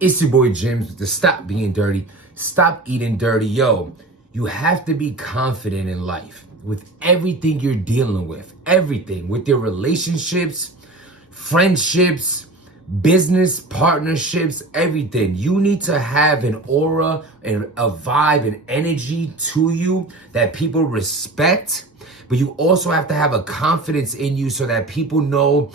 It's your boy James with the Stop Being Dirty, Stop Eating Dirty. Yo, you have to be confident in life with everything you're dealing with. Everything. With your relationships, friendships, business partnerships, everything. You need to have an aura and a vibe and energy to you that people respect. But you also have to have a confidence in you so that people know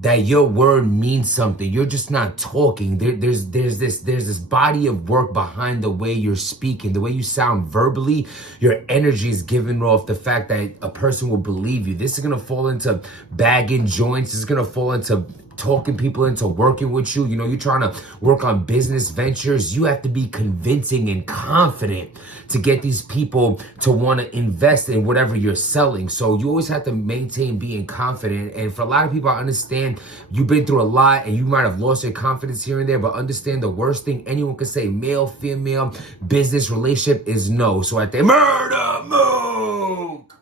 that your word means something. You're just not talking. There's this body of work behind the way you're speaking, the way you sound verbally. Your energy is giving off the fact that a person will believe you. This is gonna fall into bagging joints. This is gonna fall into talking people into working with you. You know, you're trying to work on business ventures. You have to be convincing and confident to get these people to want to invest in whatever you're selling. So you always have to maintain being confident. And for a lot of people, I understand you've been through a lot and you might have lost your confidence here and there, but understand the worst thing anyone could say, male, female, business, relationship, is no. So at the murder, mook.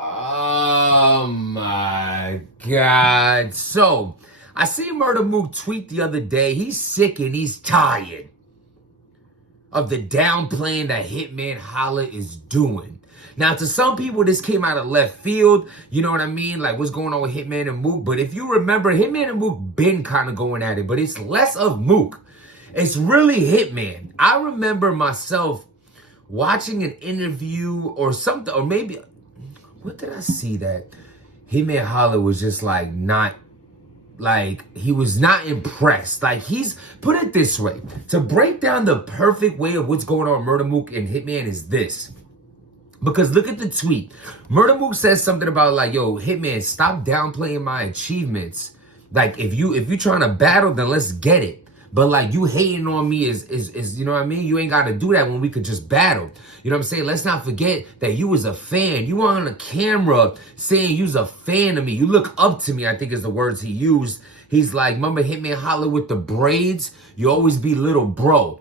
Oh my God. So I see Murder Mook tweet the other day. He's sick and he's tired of the downplaying that Hitman Holla is doing. Now, to some people, this came out of left field. You know what I mean? Like, what's going on with Hitman and Mook? But if you remember, Hitman and Mook been kind of going at it, but it's less of Mook. It's really Hitman. I remember myself watching an interview or something, or maybe, what did I see that Hitman Holla was just like not, like he was not impressed. Like he's, put it this way, to break down the perfect way of what's going on with Murder Mook and Hitman is this. Because look at the tweet. Murder Mook says something about like, yo, Hitman, stop downplaying my achievements. Like if you trying to battle, then let's get it. But like you hating on me is you know what I mean? You ain't got to do that when we could just battle. You know what I'm saying? Let's not forget that you was a fan. You were on the camera saying you was a fan of me. You look up to me, I think is the words he used. He's like, remember Hitman Holla with the braids? You always be little bro.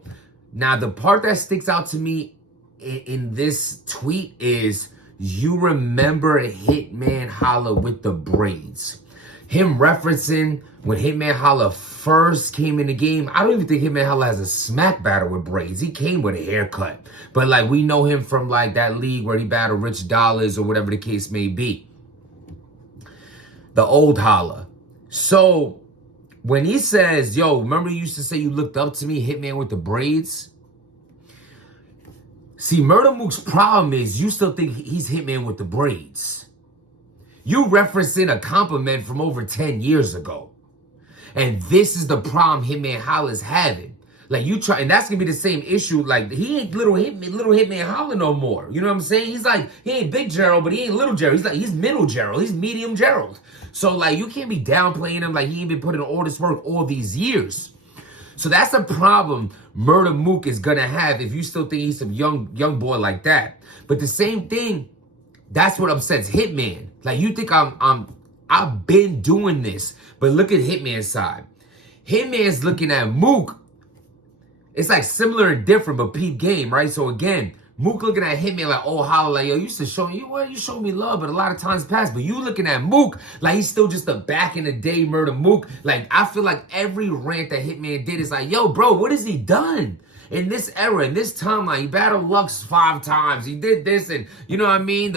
Now, the part that sticks out to me in this tweet is you remember Hitman Holla with the braids. Him referencing when Hitman Holla first came in the game. I don't even think Hitman Holla has a smack battle with braids. He came with a haircut. But like we know him from like that league where he battled Rich Dollars or whatever the case may be. The old Holla. So when he says, yo, remember you used to say you looked up to me, Hitman with the braids? See, Murder Mook's problem is you still think he's Hitman with the braids. You referencing a compliment from over 10 years ago. And this is the problem Hitman Holla's having. Like you try, and that's gonna be the same issue. Like he ain't little Hitman Holla no more. You know what I'm saying? He's like, he ain't big Gerald, but he ain't little Gerald. He's middle Gerald. He's medium Gerald. So like you can't be downplaying him like he ain't been putting all this work all these years. So that's a problem Murder Mook is gonna have if you still think he's some young boy like that. But the same thing, that's what upsets Hitman. Like you think I've been doing this, but look at Hitman's side. Hitman's looking at Mook. It's like similar and different, but peep game, right? So again, Mook looking at Hitman like, oh, Holla, like, yo, you used to show me, well, you showed me love, but a lot of times passed. But you looking at Mook like he's still just a back in the day Murder Mook. Like I feel like every rant that Hitman did is like, yo, bro, what has he done? In this era, in this timeline, he battled Lux 5 times. He did this, and you know what I mean?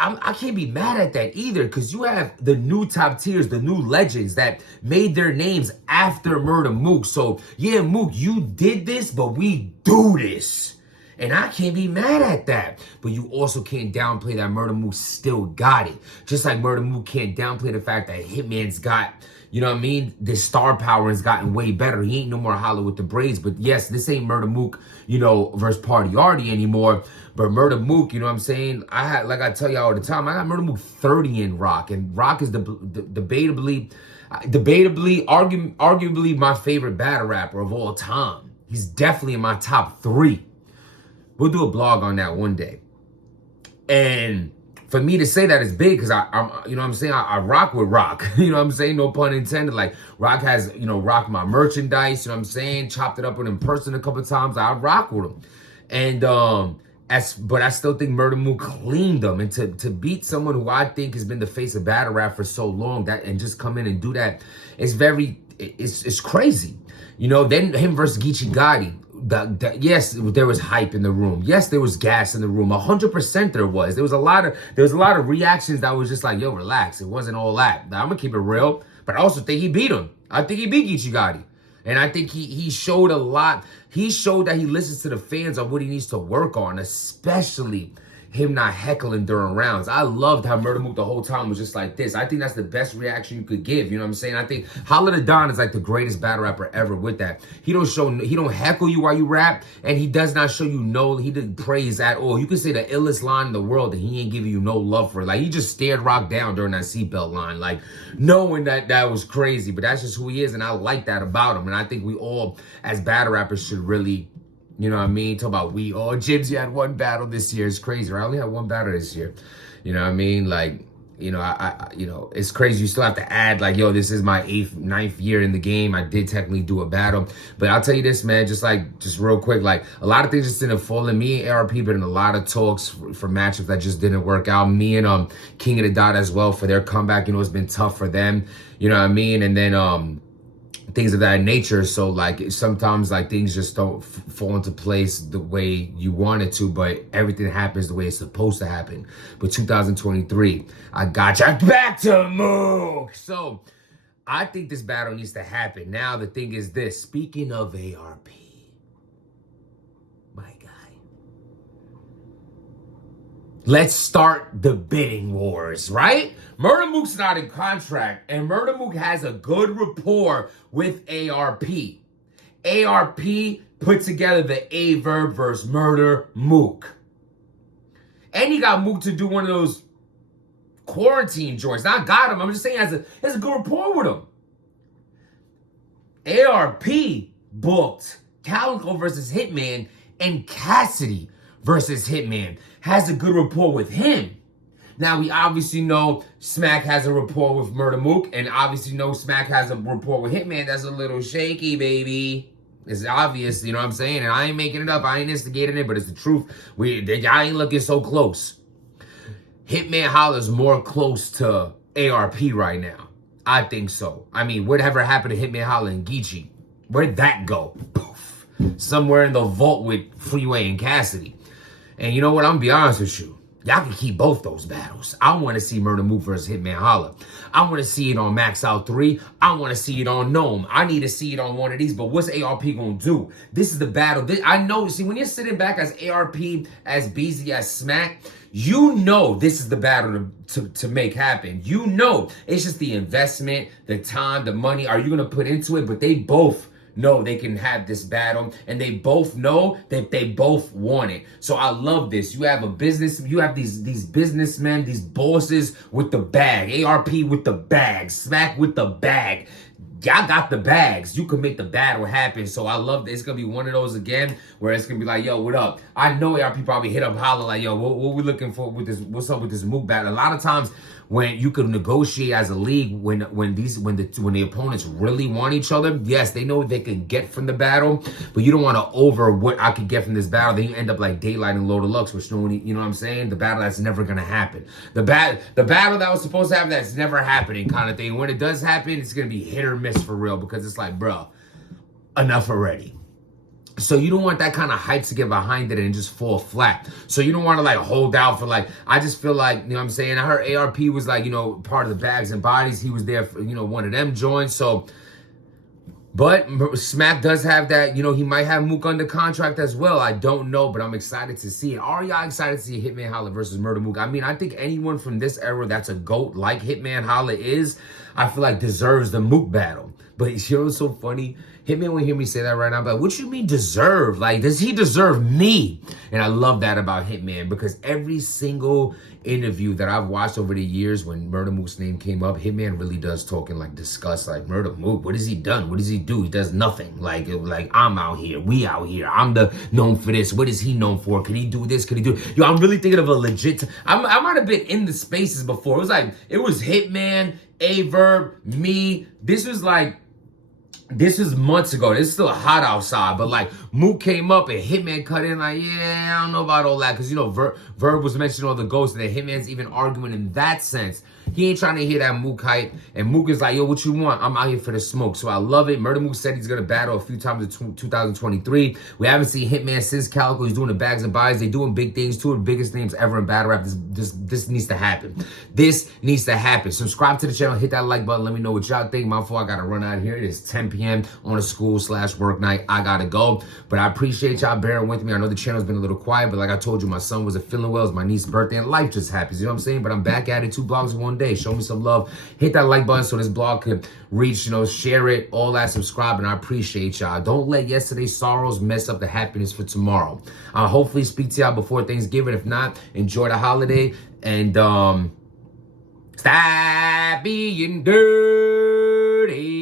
I can't be mad at that either, because you have the new top tiers, the new legends that made their names after Murder Mook. So yeah, Mook, you did this, but we do this. And I can't be mad at that. But you also can't downplay that Murder Mook still got it. Just like Murder Mook can't downplay the fact that Hitman's got, you know what I mean? This star power has gotten way better. He ain't no more Holla with the braids. But yes, this ain't Murder Mook, you know, versus Party Artie anymore. But Murder Mook, you know what I'm saying? Like I tell you all the time, I got Murder Mook 30 in Rock. And Rock is debatably, arguably my favorite battle rapper of all time. He's definitely in my top 3. We'll do a blog on that one day. And for me to say that is big because I'm, you know what I'm saying? I rock with Rock. You know what I'm saying? No pun intended. Like Rock has, you know, rocked my merchandise. You know what I'm saying? Chopped it up with him in person a couple of times. I rock with him. And But I still think Murder Mook cleaned them, and to beat someone who I think has been the face of battle rap for so long, that and just come in and do that, it's crazy. You know, then him versus Geechee Gotti. Yes, there was hype in the room. Yes, there was gas in the room. 100% there was. There was a lot of reactions that was just like, yo, relax. It wasn't all that. Now, I'm gonna keep it real, but I also think he beat him. I think he beat Geechee Gotti. And I think he showed a lot. He showed that he listens to the fans on what he needs to work on, especially him not heckling during rounds. I loved how Murder Mook the whole time was just like this. I think that's the best reaction you could give. You know what I'm saying? I think Holla the Don is like the greatest battle rapper ever with that. He don't heckle you while you rap, and he does not show you he didn't praise at all. You could say the illest line in the world and he ain't giving you no love for it. Like, he just stared Rock down during that seatbelt line, like knowing that was crazy. But that's just who he is, and I like that about him. And I think we all, as battle rappers, should really, you know what I mean? Talk about Jibs, you had one battle this year. It's crazy. I only had one battle this year. You know what I mean? Like, you know, it's crazy. You still have to add, like, yo, this is my 9th year in the game. I did technically do a battle. But I'll tell you this, man, just real quick, like, a lot of things just didn't fall in. Me and ARP been in a lot of talks for matchups that just didn't work out. Me and King of the Dot as well for their comeback. You know, it's been tough for them. You know what I mean? And then, things of that nature. So like sometimes like things just don't fall into place the way you want it to, but everything happens the way it's supposed to happen. But 2023, I got you back to Mook. So I think this battle needs to happen. Now the thing is this, speaking of ARP, my guy, let's start the bidding wars, right? Murder Mook's not in contract, and Murder Mook has a good rapport with ARP. ARP put together the A-Verb versus Murder Mook. And he got Mook to do one of those quarantine joints. Not got him, I'm just saying has a good rapport with him. ARP booked Calico versus Hitman and Cassidy versus Hitman. Has a good rapport with him. Now, we obviously know Smack has a rapport with Murder Mook, and obviously know Smack has a rapport with Hitman. That's a little shaky, baby. It's obvious, you know what I'm saying? And I ain't making it up. I ain't instigating it, but it's the truth. Y'all ain't looking so close. Hitman Holla's more close to ARP right now. I think so. I mean, whatever happened to Hitman Holla and Geechee? Where'd that go? Poof. Somewhere in the vault with Freeway and Cassidy. And you know what? I'm gonna be honest with you. Y'all can keep both those battles. I want to see Murder Mook versus Hitman Holla. I want to see it on Max Out 3. I want to see it on Gnome. I need to see it on one of these. But what's ARP going to do? This is the battle. I know. See, when you're sitting back as ARP, as Beezy, as Smack, you know this is the battle to make happen. You know it's just the investment, the time, the money. Are you going to put into it? But they both know they can have this battle, and they both know that they both want it. So I love this. You have a business, you have these businessmen, these bosses with the bag, ARP with the bag, Smack with the bag. Y'all got the bags. You can make the battle happen. So I love that. It's going to be one of those again where it's going to be like, yo, what up? I know ARP probably hit up Holla like, yo, what we looking for with this? What's up with this Mook battle? A lot of times when you can negotiate as a league, when the opponents really want each other, yes, they know what they can get from the battle, but you don't want to over what I could get from this battle. Then you end up like Daylight and Low Deluxe, which nobody, you know what I'm saying? The battle that's never going to happen. The battle that was supposed to happen that's never happening kind of thing. When it does happen, it's going to be hit or miss for real, because it's like, bro, enough already. So you don't want that kind of hype to get behind it and just fall flat. So you don't want to like hold out for like, I just feel like, you know what I'm saying? I heard ARP was like, you know, part of the Bags and Bodies. He was there for, you know, one of them joints. So, but Smack does have that, you know, he might have Mook under contract as well. I don't know, but I'm excited to see it. Are y'all excited to see Hitman Holla versus Murder Mook? I mean, I think anyone from this era that's a GOAT like Hitman Holla is, I feel like deserves the Mook battle. But you know what's so funny? Hitman will hear me say that right now, but what you mean deserve? Like, does he deserve me? And I love that about Hitman, because every single interview that I've watched over the years when Murder Mook's name came up, Hitman really does talk and like discuss like, Murder Mook, what has he done? What does he do? He does nothing. Like I'm out here, we out here. I'm the known for this. What is he known for? Can he do this? Can he do? Yo, I'm really thinking of a legit. I might have been in the spaces before. It was Hitman, A-Verb, me. This was like this is months ago. It's still hot outside, but like Mook came up and Hitman cut in like, yeah, I don't know about all that. Cause you know, Verb was mentioning all the ghosts and the Hitman's even arguing in that sense. He ain't trying to hear that Mook hype. And Mook is like, yo, what you want? I'm out here for the smoke. So I love it. Murder Mook said he's going to battle a few times in 2023. We haven't seen Hitman since Calico. He's doing the bags and buys. They doing big things. Two of the biggest names ever in battle rap. This needs to happen. This needs to happen. Subscribe to the channel. Hit that like button. Let me know what y'all think. My fault. I got to run out here. It is 10 p.m. on a school/work night. I got to go. But I appreciate y'all bearing with me. I know the channel's been a little quiet, but like I told you, my son wasn't feeling well. It's my niece's birthday and life just happens. You know what I'm saying? But I'm back at it. 2 blogs in one day. Show me some love. Hit that like button so this blog could reach, you know, share it, all that, subscribe, and I appreciate y'all. Don't let yesterday's sorrows mess up the happiness for tomorrow. I'll hopefully speak to y'all before Thanksgiving. If not, enjoy the holiday and stop being dirty.